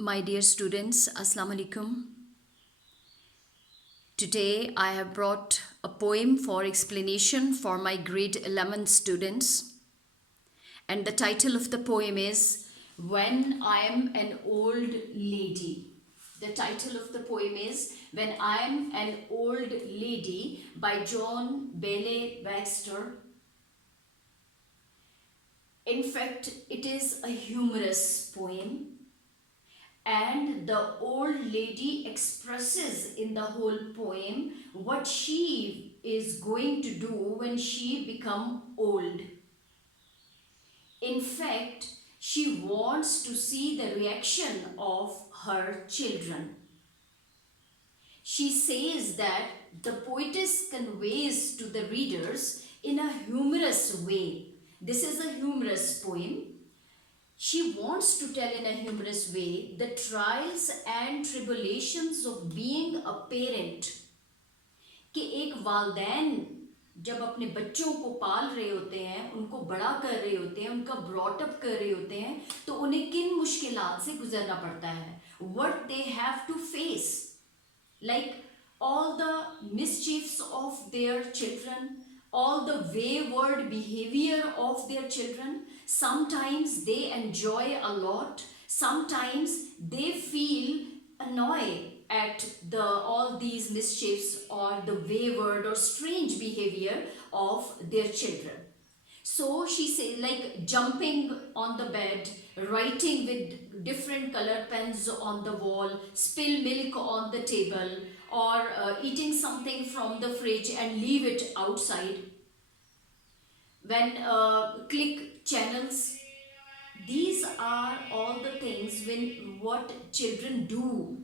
My dear students, Assalamu alaikum. Today I have brought a poem for explanation for my grade 11 students. And the title of the poem is When I Am an Old Lady. The title of the poem is When I Am an Old Lady by Joann Bailley Baxter. In fact, it is a humorous poem, and the old lady expresses in the whole poem what she is going to do when she become old. In fact, she wants to see the reaction of her children. She says that the poetess conveys to the readers in a humorous way. This is a humorous poem. She wants to tell in a humorous way the trials and tribulations of being a parent. कि एक वालदैन जब अपने बच्चों को पाल रहे होते हैं, उनको बड़ा कर रहे होते हैं, उनका ब्रॉट अप कर रहे होते हैं, तो उन्हें किन मुश्किलात से गुजरना पड़ता है. What they have to face, like all the mischiefs of their children, all the wayward behavior of their children. Sometimes they enjoy a lot, sometimes they feel annoyed at all these mischiefs or the wayward or strange behavior of their children. So she says, like jumping on the bed, writing with different color pens on the wall, spill milk on the table, or eating something from the fridge and leave it outside. When click channels, these are all the things when what children do,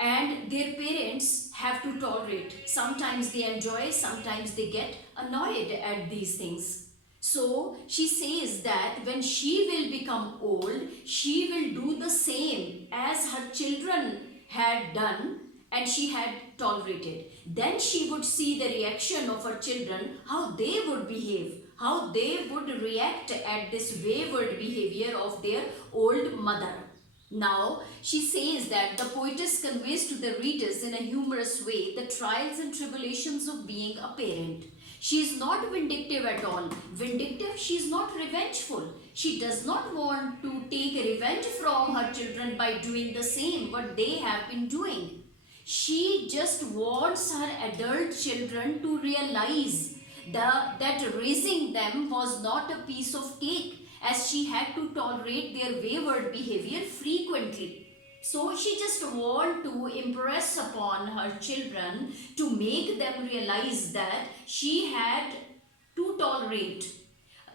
and their parents have to tolerate. Sometimes they enjoy, sometimes they get annoyed at these things. So she says that when she will become old, she will do the same as her children had done and she had tolerated. Then she would see the reaction of her children, how they would behave, how they would react at this wayward behavior of their old mother. Now, she says that the poetess conveys to the readers in a humorous way the trials and tribulations of being a parent. She is not vindictive at all. Vindictive, she is not revengeful. She does not want to take revenge from her children by doing the same what they have been doing. She just wants her adult children to realize that raising them was not a piece of cake, as she had to tolerate their wayward behavior frequently. So she just want to impress upon her children to make them realize that she had to tolerate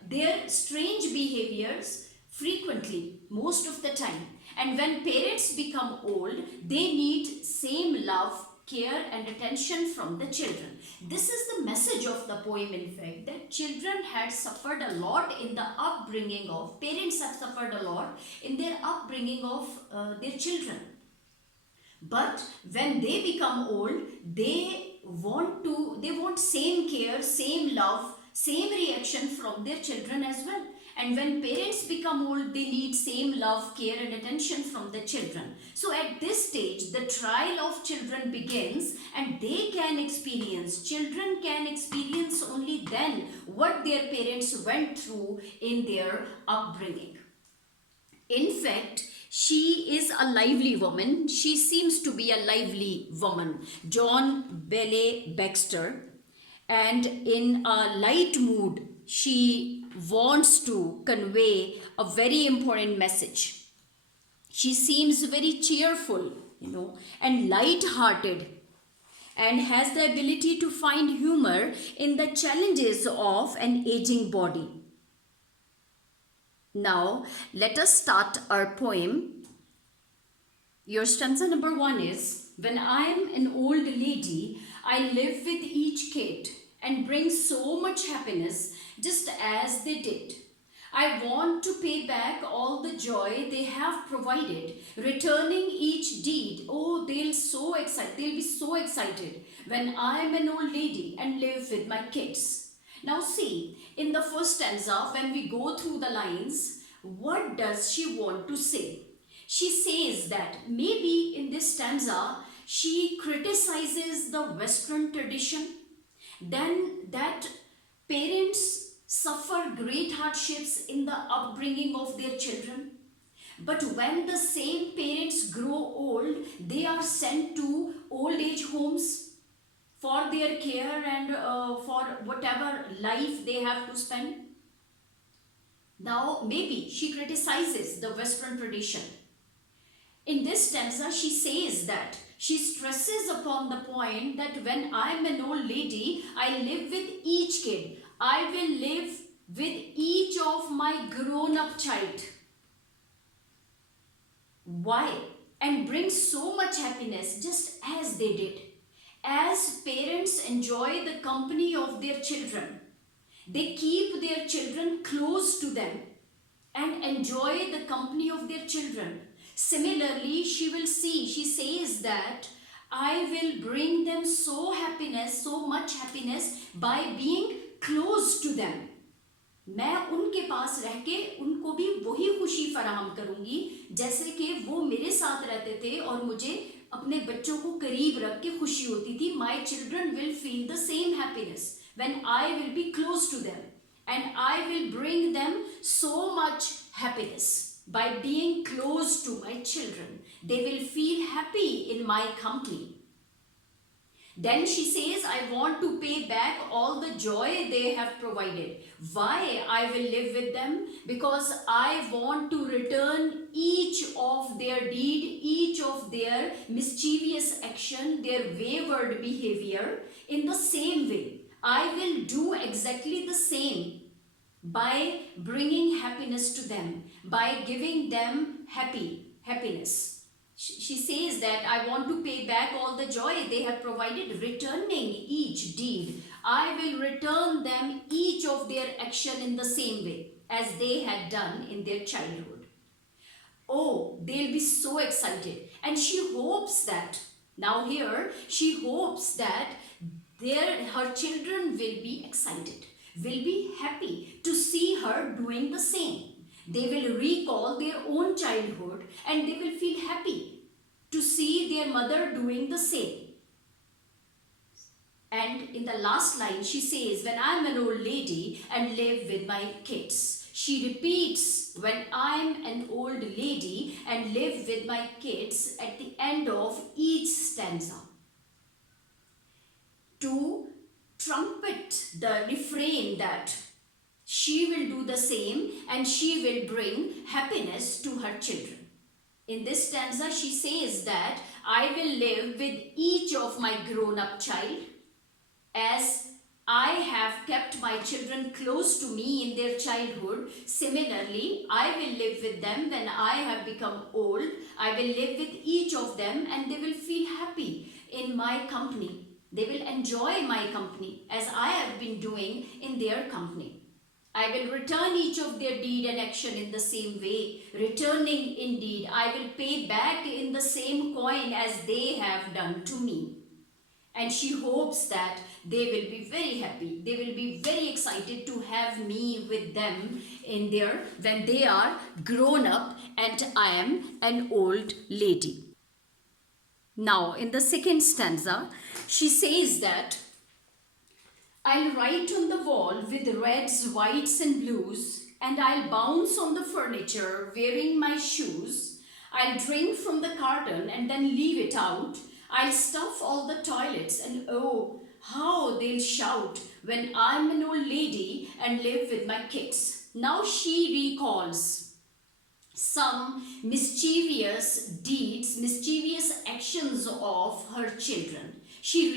their strange behaviors frequently, most of the time. And when parents become old, they need same love, care and attention from the children. This is the message of the poem, in fact, that children had suffered a lot in the upbringing of, parents have suffered a lot in their upbringing of their children. But when they become old, they want same care, same love, same reaction from their children as well. And when parents become old, they need same love, care and attention from the children. So at this stage, the trial of children begins, and children can experience only then what their parents went through in their upbringing. In fact, she is a lively woman. She seems to be a lively woman, Joann Bailley Baxter. And in a light mood, she wants to convey a very important message. She seems very cheerful, and light-hearted, and has the ability to find humor in the challenges of an aging body. Now, let us start our poem. Your stanza number 1 is, when I am an old lady, I live with each kid and bring so much happiness just as they did. I want to pay back all the joy they have provided, returning each deed. Oh, they'll be so excited when I am an old lady and live with my kids. Now see, in the first stanza, when we go through the lines, what does she want to say? she says that maybe in this stanza she criticizes the Western tradition, then that parents suffer great hardships in the upbringing of their children. But when the same parents grow old, they are sent to old age homes for their care and for whatever life they have to spend. Now, maybe she criticizes the Western tradition. In this stanza, she says that she stresses upon the point that when I am an old lady, I live with each kid. I will live with each of my grown-up child. Why? And bring so much happiness just as they did. As parents enjoy the company of their children, they keep their children close to them and enjoy the company of their children. Similarly, she says that I will bring them so much happiness by being close to them. मैं उनके पास रह के उनको भी वही खुशी फराहम करूंगी जैसे कि वो मेरे साथ रहते थे और मुझे अपने बच्चों को करीब रख के खुशी होती थी. My children will feel the same happiness when I will be close to them, and I will bring them so much happiness by being close to my children. They will feel happy in my company. Then she says, I want to pay back all the joy they have provided. Why I will live with them? Because I want to return each of their deed, each of their mischievous action, their wayward behavior in the same way. I will do exactly the same by bringing happiness to them, by giving them happiness. She says that I want to pay back all the joy they have provided, returning each deed. I will return them each of their action in the same way as they had done in their childhood. Oh, they'll be so excited. And she hopes that, now here, she hopes that her children will be excited, will be happy to see her doing the same. They will recall their own childhood and they will feel happy to see their mother doing the same. And in the last line, she says, when I'm an old lady and live with my kids. She repeats, when I'm an old lady and live with my kids at the end of each stanza, to trumpet the refrain that she will do the same and she will bring happiness to her children. In this stanza, she says that I will live with each of my grown-up child as I have kept my children close to me in their childhood. Similarly, I will live with them when I have become old. I will live with each of them and they will feel happy in my company. They will enjoy my company as I have been doing in their company. I will return each of their deed and action in the same way. Returning indeed, I will pay back in the same coin as they have done to me. And she hopes that they will be very happy. They will be very excited to have me with them when they are grown up and I am an old lady. Now, in the second stanza, she says that I'll write on the wall with reds, whites and blues, and I'll bounce on the furniture wearing my shoes. I'll drink from the carton and then leave it out. I'll stuff all the toilets and oh, how they'll shout when I'm an old lady and live with my kids. Now she recalls some mischievous deeds, mischievous actions of her children. She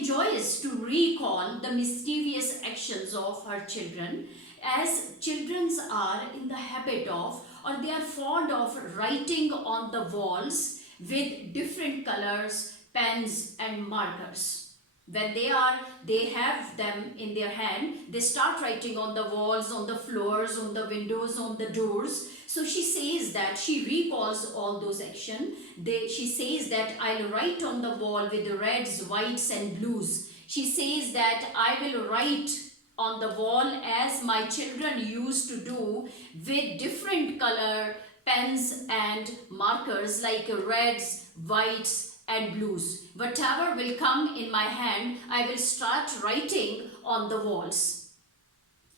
enjoys to recall the mischievous actions of her children, as children are in the habit of, or they are fond of writing on the walls with different colors, pens and markers. When they have them in their hand, they start writing on the walls, on the floors, on the windows, on the doors. So she says that she recalls all those actions. She says that I'll write on the wall with the reds, whites and blues. She says that I will write on the wall as my children used to do with different color pens and markers like reds, whites and blues. Whatever will come in my hand, I will start writing on the walls.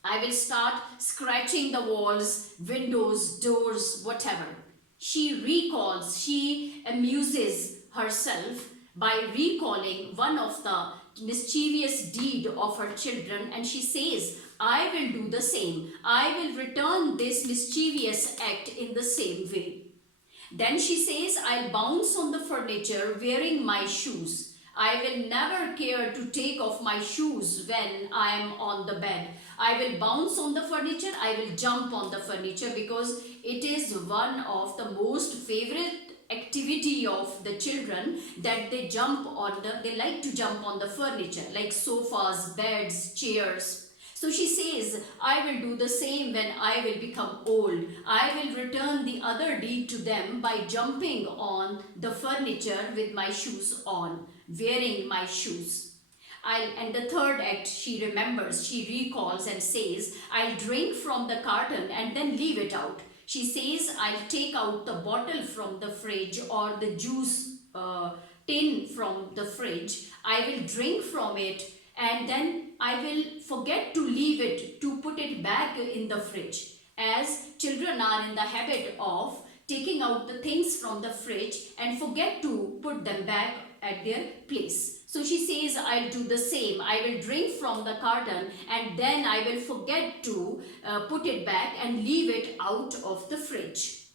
I will start scratching the walls, windows, doors, whatever. She recalls, she amuses herself by recalling one of the mischievous deed of her children, and she says, I will do the same. I will return this mischievous act in the same way. Then she says, I'll bounce on the furniture wearing my shoes. I will never care to take off my shoes when I am on the bed. I will bounce on the furniture, I will jump on the furniture, because it is one of the most favorite activity of the children, that they like to jump on the furniture like sofas, beds, chairs. So she says, I will do the same when I will become old. I will return the other deed to them by jumping on the furniture with my shoes on, wearing my shoes. And the third act, she remembers, she recalls and says, I'll drink from the carton and then leave it out. She says, I'll take out the bottle from the fridge or the juice tin from the fridge. I will drink from it and then I will forget to leave it, to put it back in the fridge. As children are in the habit of taking out the things from the fridge and forget to put them back at their place. So she says, I'll do the same. I will drink from the carton and then I will forget to put it back and leave it out of the fridge.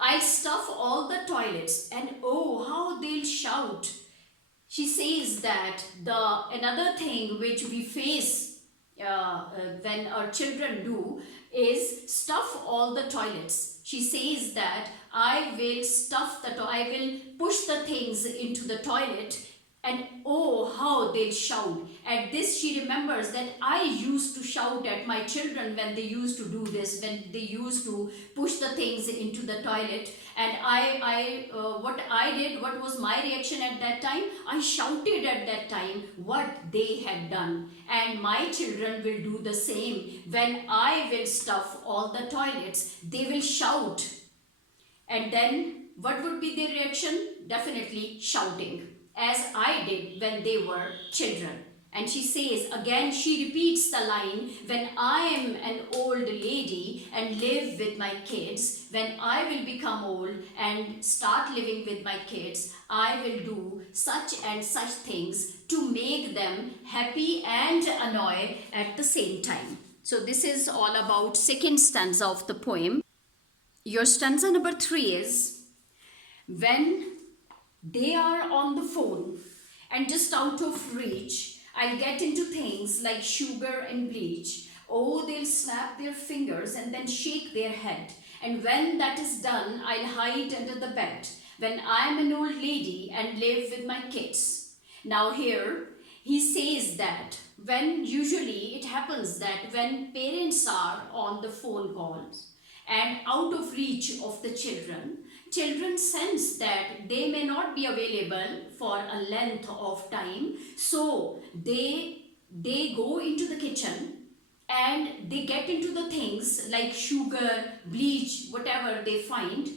I'll stuff all the toilets and oh, how they'll shout. She says that another thing which we face when our children do is stuff all the toilets. She says that I will push the things into the toilet and oh, how they'll shout. At this, she remembers that I used to shout at my children when they used to do this, when they used to push the things into the toilet. And what was my reaction at that time? I shouted at that time what they had done. And my children will do the same. When I will stuff all the toilets, they will shout. And then what would be their reaction? Definitely shouting, as I did when they were children. And she says, again she repeats the line, when I am an old lady and live with my kids, when I will become old and start living with my kids, I will do such and such things to make them happy and annoy at the same time. So this is all about second stanza of the poem. Your stanza number 3 is, when they are on the phone and just out of reach, I'll get into things like sugar and bleach. Oh, they'll snap their fingers and then shake their head. And when that is done, I'll hide under the bed when I'm an old lady and live with my kids. Now here, he says that when usually it happens that when parents are on the phone calls and out of reach of the children, children sense that they may not be available for a length of time, so they go into the kitchen and they get into the things like sugar, bleach, whatever they find.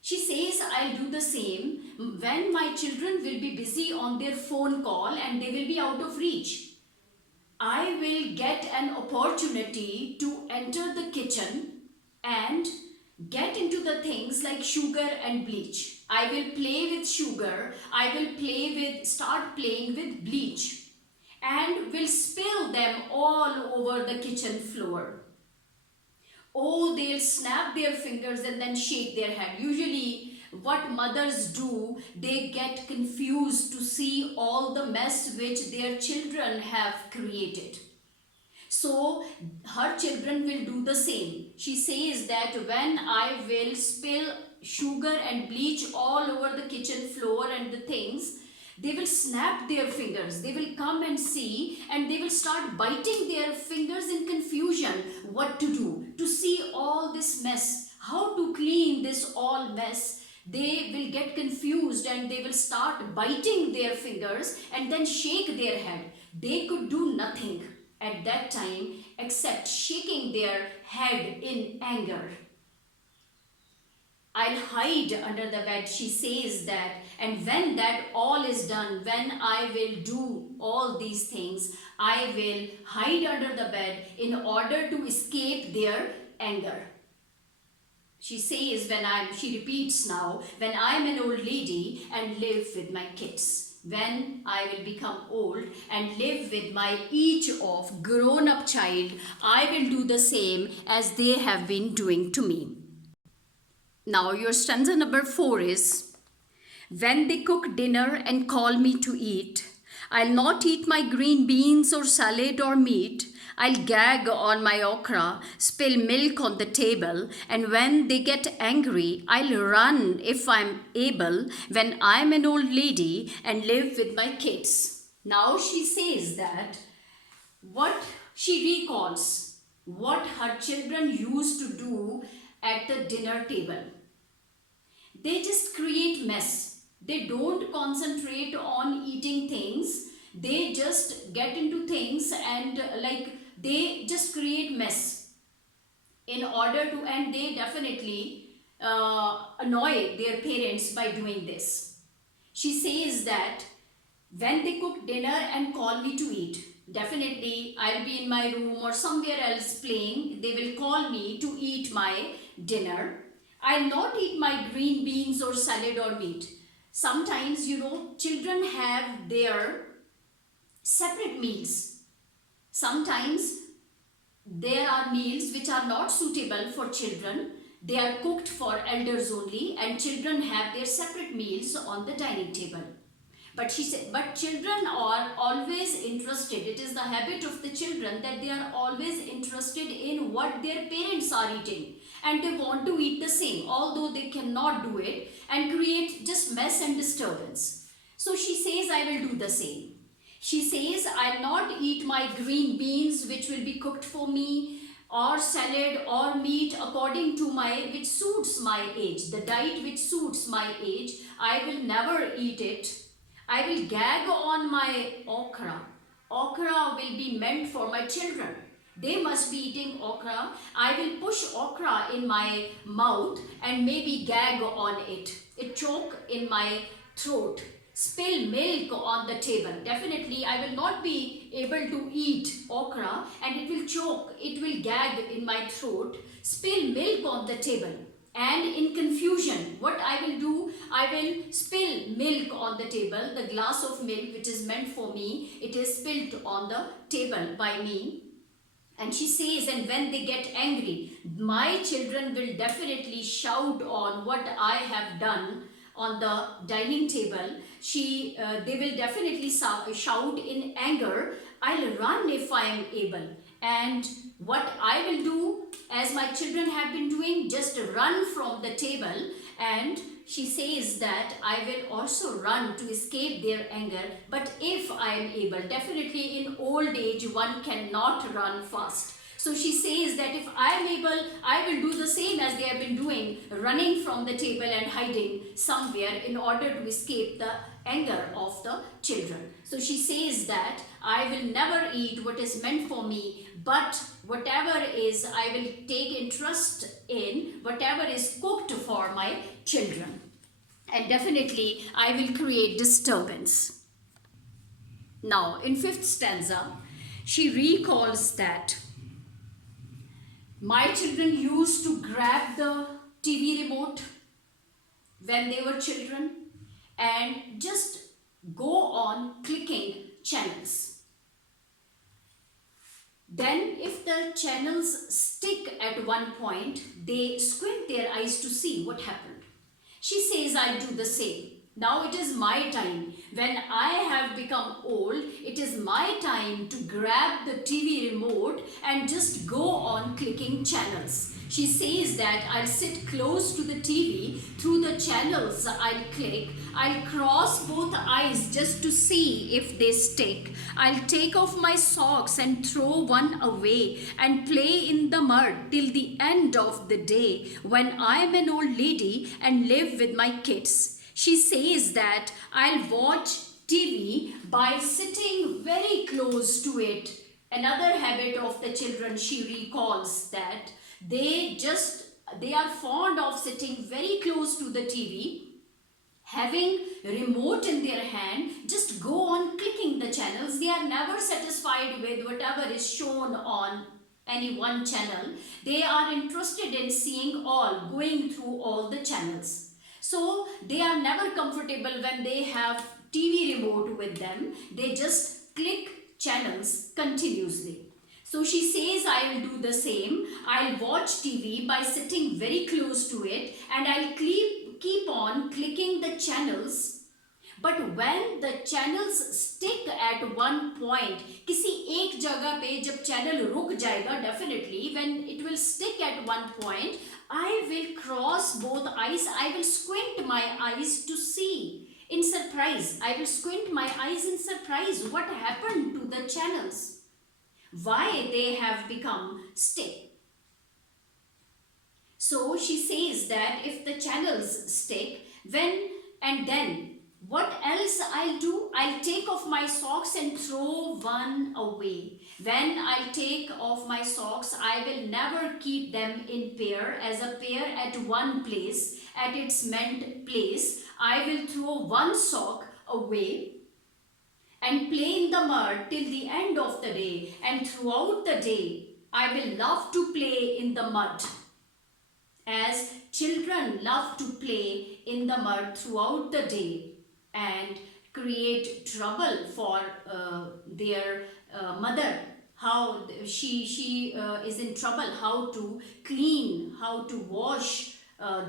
She says, I'll do the same when my children will be busy on their phone call and they will be out of reach. I will get an opportunity to enter the kitchen and get into the things like sugar and bleach. I will play with sugar, I will start playing with bleach, and will spill them all over the kitchen floor. Oh, they'll snap their fingers and then shake their head. Usually what mothers do, they get confused to see all the mess which their children have created. So her children will do the same. She says that when I will spill sugar and bleach all over the kitchen floor and the things, they will snap their fingers. They will come and see and they will start biting their fingers in confusion what to do. To see all this mess, how to clean this all mess, they will get confused and they will start biting their fingers and then shake their head. They could do nothing at that time except shaking their head in anger. I'll hide under the bed, she says that. And when that all is done, when I will do all these things, I will hide under the bed in order to escape their anger. She says, she repeats now, when I'm an old lady and live with my kids. When I will become old and live with my each of grown up child, I will do the same as they have been doing to me. Now your stanza number 4 is, when they cook dinner and call me to eat, I'll not eat my green beans or salad or meat. I'll gag on my okra, spill milk on the table, and when they get angry, I'll run if I'm able when I'm an old lady and live with my kids. Now she says that what she recalls what her children used to do at the dinner table. They just create mess. They don't concentrate on eating things. They just get into things and they just create mess in order to, and they definitely annoy their parents by doing this. She says that when they cook dinner and call me to eat, definitely I'll be in my room or somewhere else playing. They will call me to eat my dinner. I'll not eat my green beans or salad or meat. Sometimes, children have their separate meals. Sometimes there are meals which are not suitable for children. They are cooked for elders only, and children have their separate meals on the dining table. But she said, but children are always interested. It is the habit of the children that they are always interested in what their parents are eating. And they want to eat the same, although they cannot do it, and create just mess and disturbance. So she says, I will do the same. She says, I'll not eat my green beans which will be cooked for me, or salad or meat according to which suits my age. The diet which suits my age, I will never eat it. I will gag on my okra. Okra will be meant for my children. They must be eating okra. I will push okra in my mouth and maybe gag on it. It choke in my throat. Spill milk on the table. Definitely I will not be able to eat okra and it will choke. It will gag in my throat. Spill milk on the table. And in confusion, what I will do, I will spill milk on the table. The glass of milk which is meant for me, it is spilled on the table by me. And she says, and when they get angry, my children will definitely shout on what I have done on the dining table. They will definitely shout in anger. I'll run if I am able. And what I will do, as my children have been doing, just run from the table. And she says that I will also run to escape their anger. But if I am able, definitely in old age, one cannot run fast. So she says that if I am able, I will do the same as they have been doing, running from the table and hiding somewhere in order to escape the anger of the children. So she says that I will never eat what is meant for me, but whatever is, I will take interest in whatever is cooked for my children. And definitely I will create disturbance. Now in 5th stanza, she recalls that my children used to grab the TV remote when they were children and just go on clicking channels. Then if the channels stick at one point, they squint their eyes to see what happened. She says, I'll do the same. Now it is my time. When I have become old, it is my time to grab the TV remote and just go on clicking channels. She says that I'll sit close to the TV, through the channels I'll click, I'll cross both eyes just to see if they stick. I'll take off my socks and throw one away and play in the mud till the end of the day when I'm an old lady and live with my kids. She says that I'll watch TV by sitting very close to it. Another habit of the children, she recalls that they just They are fond of sitting very close to the TV, having remote in their hand, just go on clicking the channels. They are never satisfied with whatever is shown on any one channel. They are interested in seeing all, going through all the channels. So they are never comfortable when they have TV remote with them. They just click channels continuously. So she says, I will do the same. I'll watch TV by sitting very close to it, and I'll keep on clicking the channels. But when the channels stick at one point, किसी एक जगह पे जब channel रुक जाएगा, definitely when it will stick at one point, I will cross both eyes. I will squint my eyes to see. In surprise, I will squint my eyes in surprise. What happened to the channels? Why they have become stick? So she says that if the channels stick, then what else I'll do? I'll take off my socks and throw one away. When I'll take off my socks, I will never keep them in pair as a pair at one place, at its meant place. I will throw one sock away and play in the mud till the end of the day. And throughout the day, I will love to play in the mud, as children love to play in the mud throughout the day and create trouble for their mother. How she is in trouble, how to clean, how to wash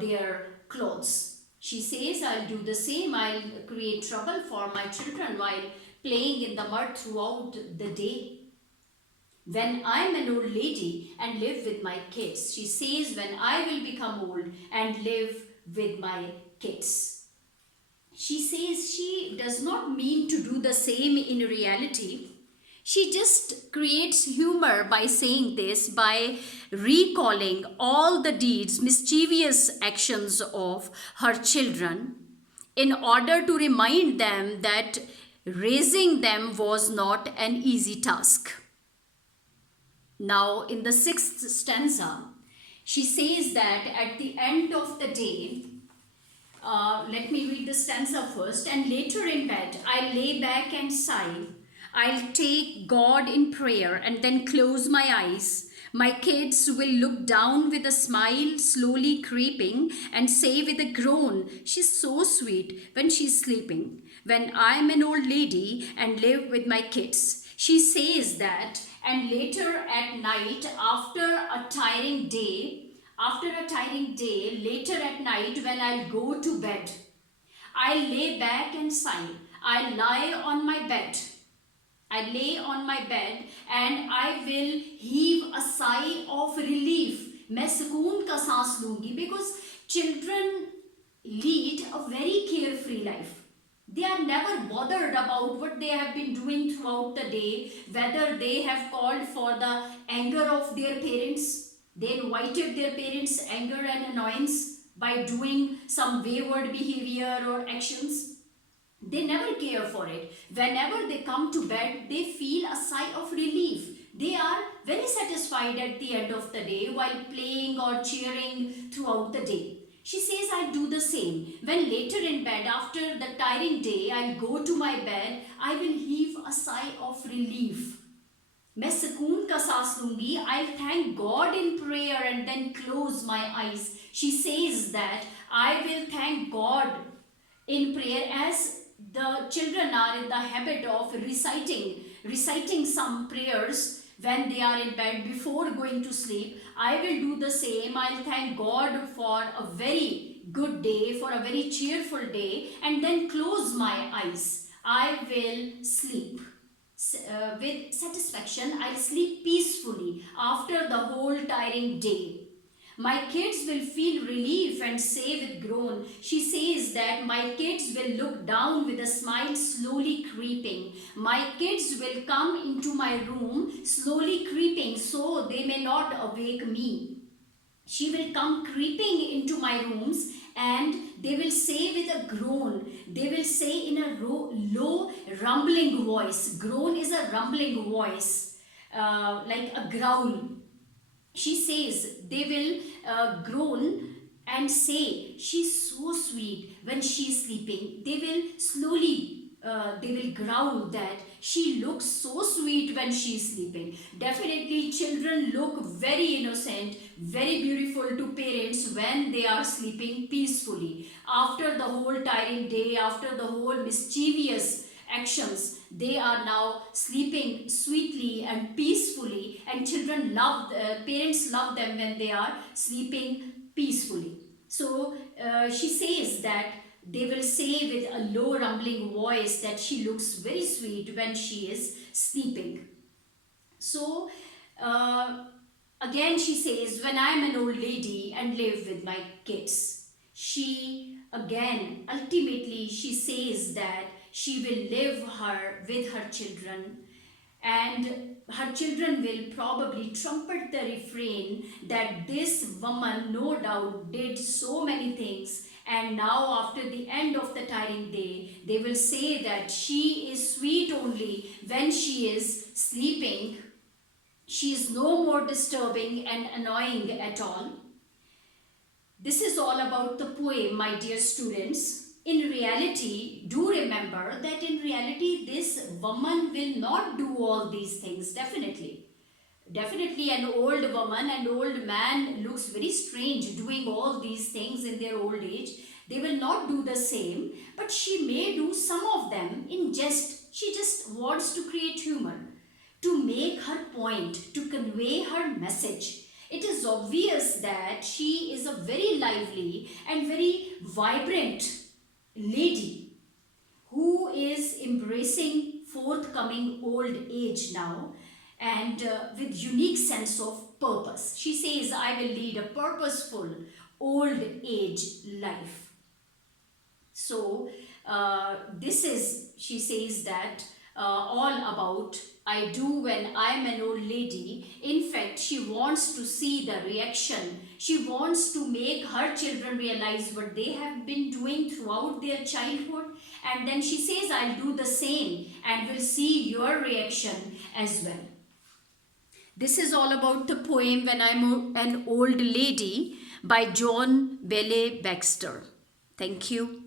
their clothes. She says, I'll do the same. I'll create trouble for my children while playing in the mud throughout the day. When I'm an old lady and live with my kids, she says, when I will become old and live with my kids. She says she does not mean to do the same in reality. She just creates humor by saying this, by recalling all the deeds, mischievous actions of her children, in order to remind them that raising them was not an easy task. Now, in the 6th stanza, she says that at the end of the day, let me read the stanza first. And later in bed, I lay back and sigh. I'll take God in prayer and then close my eyes. My kids will look down with a smile slowly creeping and say with a groan, she's so sweet when she's sleeping. When I'm an old lady and live with my kids, she says that. And later at night, after a tiring day, later at night when I'll go to bed, I'll lay back and sigh. I'll lie on my bed. I lay on my bed and I will heave a sigh of relief. मैं सुकून का सांस लूंगी, because children lead a very carefree life. They are never bothered about what they have been doing throughout the day, whether they have called for the anger of their parents. They invited their parents' anger and annoyance by doing some wayward behavior or actions. They never care for it. Whenever they come to bed, they feel a sigh of relief. They are very satisfied at the end of the day while playing or cheering throughout the day. She says, I'll do the same. When later in bed, after the tiring day, I'll go to my bed, I will heave a sigh of relief. मैं सुकून का सांस लूंगी. I'll thank God in prayer and then close my eyes. She says that I will thank God in prayer, as the children are in the habit of reciting some prayers when they are in bed before going to sleep. I will do the same. I'll thank God for a very good day, for a very cheerful day, and then close my eyes. I will sleep with satisfaction. I'll sleep peacefully after the whole tiring day. My kids will feel relief and say with groan. She says that my kids will look down with a smile slowly creeping. My kids will come into my room slowly creeping so they may not awake me. She will come creeping into my rooms and they will say with a groan. They will say in a low rumbling voice. Groan is a rumbling voice, like a growl. she says they will groan and say she's so sweet when she's sleeping. They will slowly they will growl that she looks so sweet when she's sleeping. Definitely children look very innocent, very beautiful to parents when they are sleeping peacefully after the whole tiring day, after the whole mischievous actions. They are now sleeping sweetly and peacefully, and children love parents love them when they are sleeping peacefully. So she says that they will say with a low rumbling voice that she looks very sweet when she is sleeping. So uh, again, she says, when I'm an old lady and live with my kids, she again, ultimately, she says that she will live her with her children, and her children will probably trumpet the refrain that this woman no doubt did so many things, and now after the end of the tiring day they will say that she is sweet only when she is sleeping. She is no more disturbing and annoying at all. This is all about the poem, my dear students. In reality, do remember that in reality, this woman will not do all these things, definitely. Definitely, an old woman and old man looks very strange doing all these things in their old age. They will not do the same, but she may do some of them in jest. She just wants to create humor, to make her point, to convey her message. It is obvious that she is a very lively and very vibrant lady who is embracing forthcoming old age now, and with unique sense of purpose. She says, I will lead a purposeful old age life. So this is, she says that all about I do when I'm an old lady. In fact, she wants to see the reaction. She wants to make her children realize what they have been doing throughout their childhood. And then she says, I'll do the same and will see your reaction as well. This is all about the poem When I'm an Old Lady by Joann Bailley Baxter. Thank you.